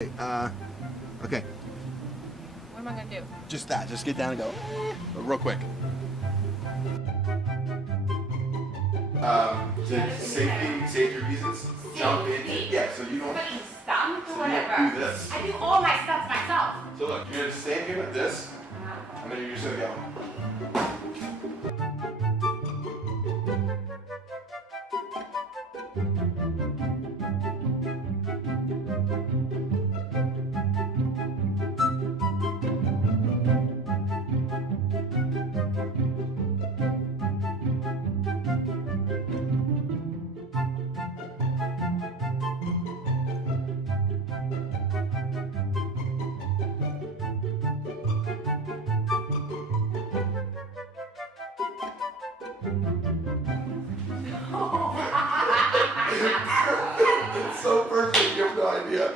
Okay. What am I gonna do? Just that. Just get down and go. Real quick. Safety reasons. Jump in. Yeah, so you don't. Stunts or So whatever. you do this. I do all my stunts myself. So look, you're gonna stand here like this, and then you're just gonna go. It's so perfect, you have no idea.